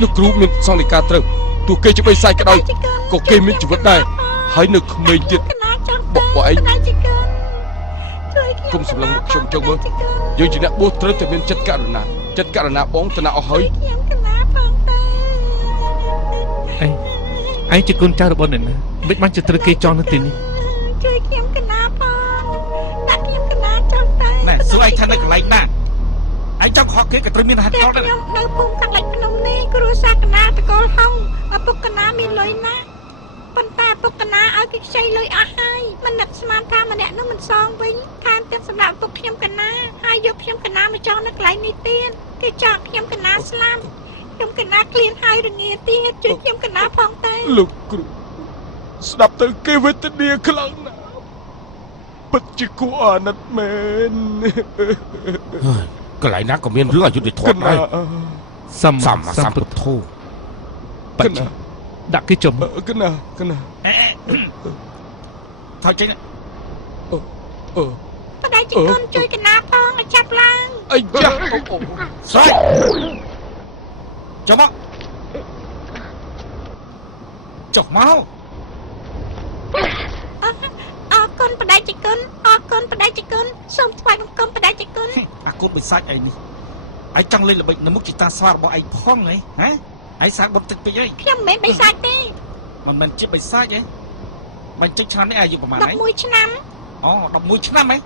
លោកគ្រូមានសង្ឃនិកាត្រូវទោះគេជាបិសាចក៏ដោយក៏គេមានជីវិតដែរហើយនៅក្មេងទៀតបកឯងគុំសម្លឹងមកខ្ញុំចុះមើលយើងជាអ្នកបួសត្រូវតែមានចិត្តករុណាបងទៅណាអស់ហើយឯងជាកូនចៅរបស់អ្នកណាមិនបានជាត្រូវគេចោលនៅទីនេះជួយខ្ញុំកណាផងដាក់ខ្ញុំកណាចង់ទៅណែសួរឯងថានៅកន្លែងណាឯងចង់ខកគេក៏ត្រូវមានហេតុផលដែរខ្ញុំនៅភូមិខាងលិចភ្នំនេះគ្រួសារកណាតកូលហុងឪពុកកណាមានលុយណាស់ប៉ុន្តែឪពុកកណាឲ្យគេខ្ចីលុយអស់ហើយមិននឹកស្មានថាម្នាក់នោះមិនសងវិញថែមទាំងសម្រាប់ឪពុកខ្ញុំកណាហើយយកខ្ញុំកណាមកចោលនៅកន្លែងនេះទៀតគេចោលខ្ញុំកណាស្លាប់ខ្ញុំកណាក្លៀនហើយរងាទៀតជួយខ្ញុំកណាផងទៅលោកគ្រូស្ដាប់ទៅគេវេទនាខ្លាំងណាស់ពិតជាគួរអាណិតមែនកន្លែងណាក៏មានរឿងអយុត្តិធម៌ដែរសំពុទ្ធោបាច់ដាក់គេចំកណាថយចេញបដៃជាកូនជួយកណាផងឲ្យចាប់ឡើងអាយ៉ាស្រេចចុះមកអរគុណបដិជគុណសូមថ្វាយបង្គំបដិជគុណអាគុណបិសាចឯនេះឯងចង់លេងល្បិចនៅមុខជីតាស្វារបស់ឯងផងហ៎ឯងសាកបុតទឹកពេកអីខ្ញុំមិនមែនបិសាចទេមិនមែនជាបិសាចទេបញ្ចេញឆ្នាំនេះអាយុប្រហែលឯង11ឆ្នាំអូ11ឆ្នាំហ៎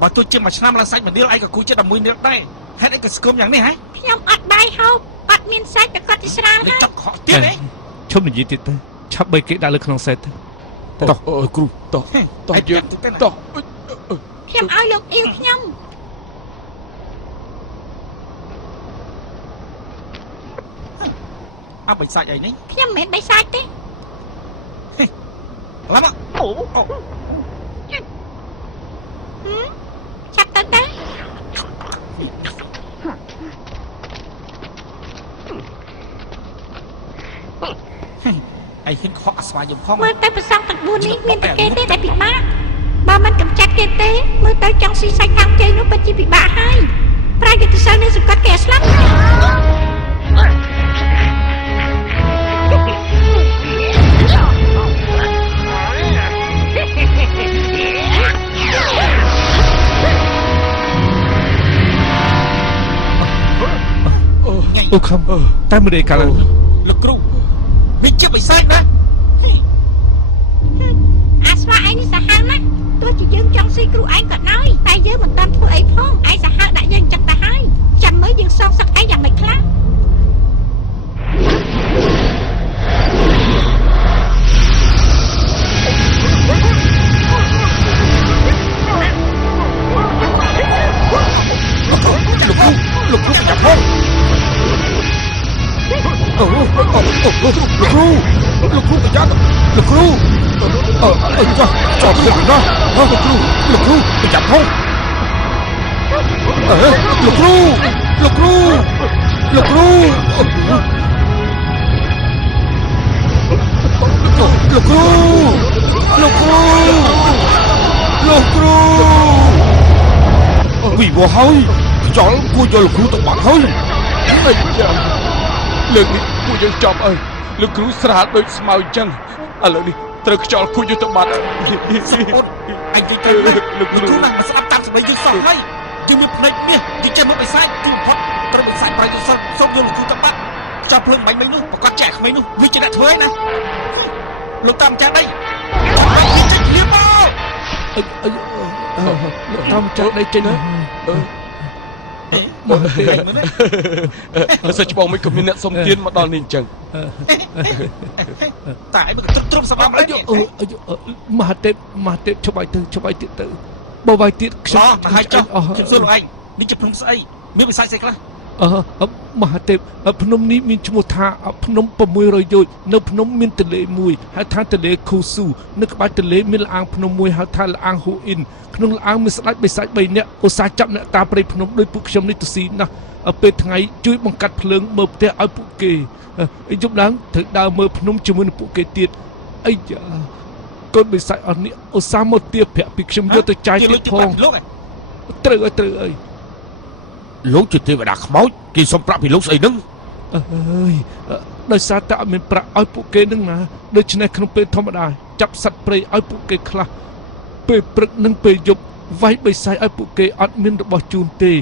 បើទោះជាមួយឆ្នាំឡើងសាច់មួយនាលឯងក៏គួរជា11នាលដែរហេតុអីក៏ស្គមយ៉ាងនេះហ៎ខ្ញុំអត់បាយហូបអត់មានសាច់តែគាត់ទីស្រាលហើយចាប់ខកទៀតហ៎ឈប់និយាយទៀតទៅឆាប់បីគេដាក់លើក្នុងសេតទៅតោះគ្រូតោះយើងតោះខ្ញុំឲ្យលោកអ៊ីវខ្ញុំអបិសាចអីនេះខ្ញុំមិនមែនបិសាចទេឡាមកចាប់ទៅទេឯងឃើញខកអាស្វាយំផងមើលទៅប្រសងទាំង4នេះមានតែគេទេដែលពិបាកបើមិនកម្ចាត់គេទេមើលទៅចង់ស៊ីសាច់ខាងជ័យនោះពិតជាពិបាកហើយប្រាយុទ្ធសិលនេះសង្កត់គេស្លាប់អូខំតែមិនได้កាលលោកគ្រូមានជាបិសាចណាអាស្វាឯងនេះសាហាវណាស់ទោះជាយើងចង់ស៊ីគ្រូឯងក៏ដោយតែយើងមិនបានធ្វើអីផងឯងសាហាវដាក់យើងចឹងទៅហើយចាំមើលយើងសងសឹកឯងយ៉ាងម៉េចខ្លះលោកគ្រូចាប់ផងលោកគ្រូប្រយ័ត្នលោកគ្រូចោលទៅណាលោកគ្រូប្រយ័ត្នផងលោកគ្រូវិវហើយចោលគួរយកលោកគ្រូទៅបាត់ហើយអាយ៉ាលើកនេះពួកយើងចប់អើយលោកគ្រូស្រាលដូចស្មៅអញ្ចឹងឥឡូវនេះត្រូវខ្យល់គួរយកទៅបាត់អូនអញនិយាយទៅលោកគ្រូណាស់មកស្ដាប់តាមសម្ដីយើងសោះហើយយើងមានភ្នែកមាសយើងចេះមើលបិសាចទីបំផុតត្រូវបិសាចប្រយុទ្ធសិលសូមយកលោកគ្រូទៅបាត់ខ្យល់ភ្លើងបាញ់មិញនោះប្រកាសចែកក្មេងនោះវាជាអ្នកធ្វើឯណាលោកតាមចាស់ដីវាចេញលៀបមកលោកតាមចាស់ដីចេញណាមកទេមើលសិច្បងមិនក៏មានអ្នកសុំទានមកដល់នេះអញ្ចឹងតែឯងមិនទ្រុំសម្រាប់អីមហាទេពឈប់ឲ្យទៀតទៅបើវាយទៀតខ្ញុំមកឲ្យចុះខ្ញុំសួរលោកឯងនេះជាភ្នំស្អីមានវិស័យស្អីខ្លះមហាទេពភ្នំនេះមានឈ្មោះថាភ្នំ600យោជនៅភ្នំមានទន្លេមួយហៅថាទន្លេខូស៊ូនៅក្បែរទន្លេមានលអាងភ្នំមួយហៅថាលអាងហ៊ូអ៊ីនក្នុងលអាងមានស្ដេចបិសាច3នាក់ឧស្សាហ៍ចាប់អ្នកតាព្រៃភ្នំដោយពួកខ្ញុំនេះទៅស៊ីណាស់ពេលថ្ងៃជួយបង្កាត់ភ្លើងមើលផ្ទះឲ្យពួកគេយប់ឡើងត្រូវដើរមើលភ្នំជាមួយនឹងពួកគេទៀតអីយ៉ាកូនបិសាចអស់នេះឧស្សាហ៍មកទាបប្រាក់ពីខ្ញុំយកទៅចាយទៀតផងត្រូវអី លោកជាទេវតាខ្មោចគេសុំប្រាក់ពីលោកស្អីហ្នឹង អើយដោយសារតែអត់មានប្រាក់ឲ្យពួកគេនឹងណាដូច្នេះក្នុងពេលធម្មតាចាប់សត្វព្រៃឲ្យពួកគេខ្លះពេលព្រឹកនិងពេលយប់វាយបិសាចឲ្យពួកគេអត់មានរបស់ជូនទេ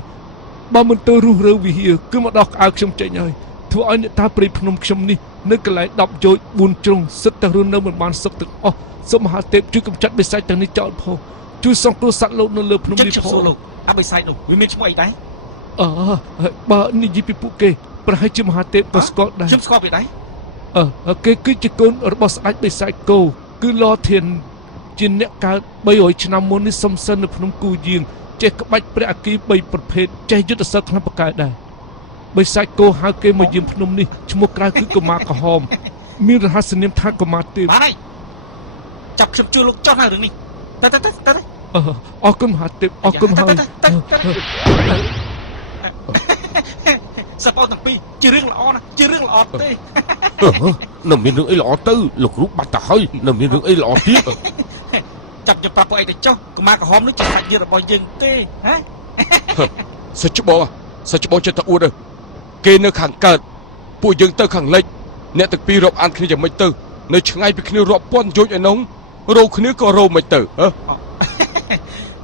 បើមិនទៅរុះរើវិហារគឺមកដោះក្អើខ្ញុំចេញហើយធ្វើឲ្យអ្នកតាព្រៃភ្នំខ្ញុំនេះនៅកន្លែង10យោជ4ជ្រុងសិតតែរស់នៅមិនបានសុខទាំងអស់សូមមហាទេពជួយកម្ចាត់បិសាចទាំងនេះចោលផងជួយសង្គ្រោះសត្វលោកនៅលើភ្នំនេះផង លោកអាបិសាចនោះវាមានឈ្មោះអីដែរ បើនិយាយពីពួកគេប្រហែលជាមហាទេពក៏ស្គាល់ដែរ ខ្ញុំស្គាល់វាដែរ គេគឺជាកូនរបស់ស្ដេចបិសាចគោគឺលធានជាអ្នកកើត300ឆ្នាំមុននេះសំសិននៅភ្នំគូយាងចេះក្បាច់ព្រះអគី3ប្រភេទចេះយុទ្ធសាស្ត្រខ្លាំងបកើដែរបិសាចគោហៅគេមកយាមភ្នំនេះឈ្មោះក្រៅគឺកុមារក្រហមមានរហស្សនាមថាកុមារទេព បានហើយចាប់ខ្ញុំជួយលោកចោះនៅរឿងនេះទៅអរគុណមហាទេពអរគុណហើយ សប្អូនទាំងពីរជារឿងល្អណាស់ជារឿងល្អទេ នៅមានរឿងអីល្អទៅលោកគ្រូបាត់ទៅហើយនៅមានរឿងអីល្អទៀត ចាប់ខ្ញុំប្រាប់ពួកឯងទៅចុះកុមារក្រហមនោះជាសាច់ញាតិរបស់យើងទេហ៎ សាច់ច្បងចិត្តទៅអួតគេនៅខាងកើតពួកយើងទៅខាងលិចអ្នកទាំងពីររាប់អានគ្នាយ៉ាងម៉េចទៅនៅឆ្ងាយពីគ្នារាប់ពាន់យោជន៍ឯណងរោគ្នាក៏រោមិនទៅហ៎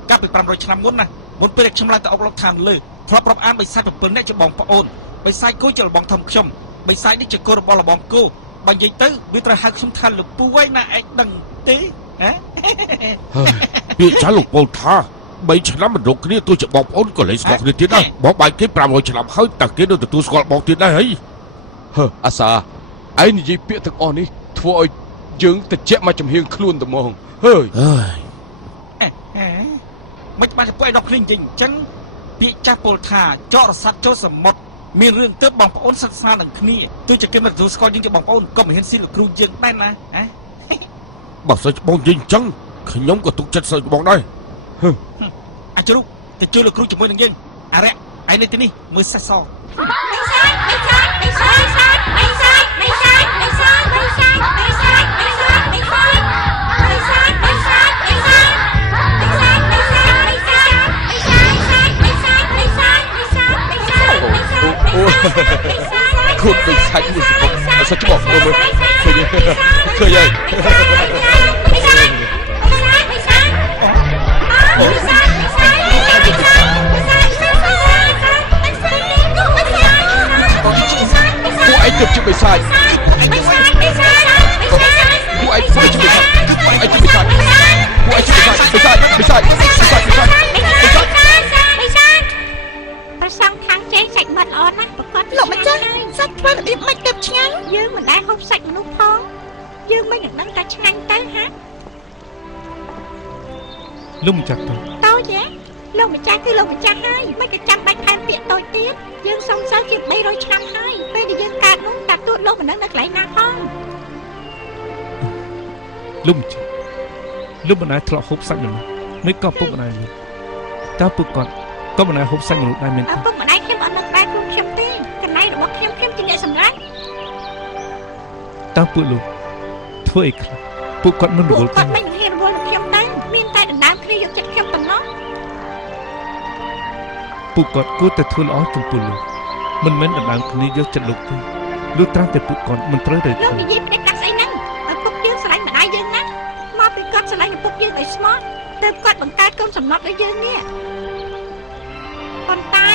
កាលពី500ឆ្នាំមុនណាមុនពេលខ្ញុំឡើងទៅអុកឡុកឋានលើធ្លាប់រាប់អានបិសាច7នាក់ជាបងប្អូនបិសាចគូជាលបងធំខ្ញុំបិសាចនេះជាកូនរបស់លបងគោបើនិយាយទៅវាត្រូវហៅខ្ញុំថាលពូឯណាឯងដឹងទេហ៎ ពាក្យចាស់លោកពោលថា3ឆ្នាំមិនរកគ្នាទោះជាបងប្អូនក៏លែងស្គាល់គ្នាទៀតដែរបងបាយគេ500ឆ្នាំហើយតែគេនៅទទួលស្គាល់បងទៀតដែរហើយ អាសាឯងនិយាយពាក្យទាំងអស់នេះធ្វើឲ្យយើងតិចមកចំហៀងខ្លួនតែហ្មងហើយ មិនបានទៅពួកឯងដល់គ្នានិយាយអញ្ចឹងពាក្យចាស់ពោលថាចរស័ព្ទចូលសមុទ្រមានរឿងទៅបងប្អូនសិក្សានឹងគ្នាទោះជាគេមិនទទួលស្គាល់យើងជាបងប្អូនក៏មិនហ៊ានស៊ីលោកគ្រូយើងដែរណាហ៎ បើសិនច្បងនិយាយអញ្ចឹងខ្ញុំក៏ទុកចិត្តសិនច្បងដែរ អាចរូបទៅជួយលោកគ្រូជាមួយនឹងយើងអារ៉ាក់ឯនេះទីនេះមើលសេះស ខូចបិសាចមួយសពសាច់ច្បងមើលឃើញហើយពួកឯងជិបបិសាចពួកឯងធ្វើជាបិសាចពួកឯងជាបិសាចពួកឯងជាបិសាចបិសាចប្រសងខាងចេះសាច់បាត់ល្អណាស់ប្រកបលោកម្ចាស់សាច់ធ្វើរបៀបមិនទៅឆ្ងាញ់យើងមិនដែលហូបសាច់មនុស្សផងយើងមិនដឹងតែឆ្ងាញ់ទៅហា លោកម្ចាស់ទៅ តូចទេលោកម្ចាស់គឺលោកម្ចាស់ហើយមិនក៏ចាំបាច់ថែមពាក្យតូចទៀតយើងសុំសិលជា300ឆ្នាំហើយពេលដែលយើងកើតនោះតាទួតលោកមិនដឹងនៅកន្លែងណាផង លោកម្ចាស់លោកម្ដាយធ្លាប់ហូបសាច់មនុស្សមិនក៏ពុកម្ដាយលោកតើពួកគាត់ក៏មិនដែលហូបសាច់មនុស្សដែរមែនទេ ឪពុកម្ដាយខ្ញុំអត់នឹកដែរខ្លួនខ្ញុំទេកន្លែងរបស់ខ្ញុំជាអ្នកសម្រាប់ តើពួកលោកធ្វើអីខ្លះពួកគាត់មិនរវល់ទេ គាត់មិនហ៊ានរវល់នឹងខ្ញុំដែរមានតែដណ្ដើមគ្នាយកចិត្តខ្ញុំប៉ុណ្ណោះ ពួកគាត់គួរតែធ្វើល្អចំពោះលោកមិនមែនដណ្ដើមគ្នាយកចិត្តលោកទេលុះត្រាតែពួកគាត់មិនត្រូវទៅ លោកនិយាយផ្ដេកដាក់ស្អីហ្នឹងឪពុកយើងស្រឡាញ់ម្ដាយយើងណាស់មកពីគាត់ស្រឡាញ់ឪពុកយើងឲ្យស្មោះទើបគាត់បង្កើតកូនសំណត់ឲ្យយើងនេះប៉ុន្តែ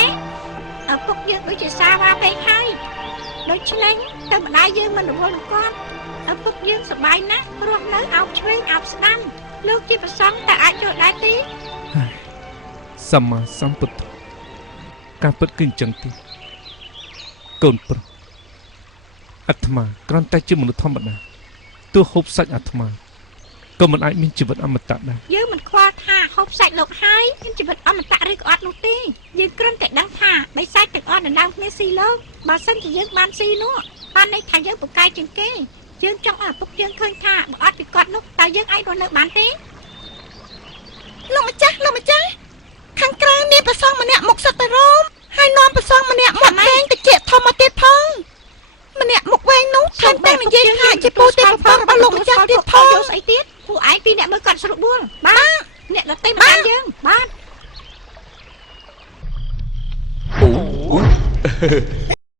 ឪពុកយើងដូចជាសាវ៉ាពេកហើយដូច្នេះទៅម្ដាយយើងមិនរវល់នឹងគាត់ឪពុកយើងសប្បាយណាស់រស់នៅអោបឆ្វេងអោបស្ដាំលោកជាប្រសង់តែអាចចូលដែរទេ សម្មាសម្ពុទ្ធការពិតគឺអញ្ចឹងទេកូនប្រុសអាត្មាគ្រាន់តែជាមនុស្សធម្មតាទោះហូបសាច់អាត្មាក៏មិនអាចមានជីវិតអមតៈដែរ យើងមិនខ្វល់ថាហូបសាច់លោកហើយមានជីវិតអមតៈឬក៏អត់នោះទេយើងគ្រាន់តែដឹងថាបិសាចទាំងអស់ដណ្ដើមគ្នាស៊ីលោកបើសិនជាយើងបានស៊ីនោះបានន័យថាយើងពូកែជាងគេយើងចង់ឲ្យឪពុកយើងឃើញថាបើអត់ពីគាត់នោះតើយើងអាចរស់នៅបានទេលោកម្ចាស់ខាងក្រៅមានប្រសងម្នាក់មុខសត្វតែរោមហើយនាំប្រសងម្នាក់មុខវែងតិចធំមកទៀតផងម្នាក់មុខវែងនោះថែមទាំងនិយាយថាជាពូទេប្រពន្ធរបស់លោកម្ចាស់ទៀតផងយកស្អីទៀតពួកឯងពីរអ្នកមើលគាត់ស្រួលបួលបាន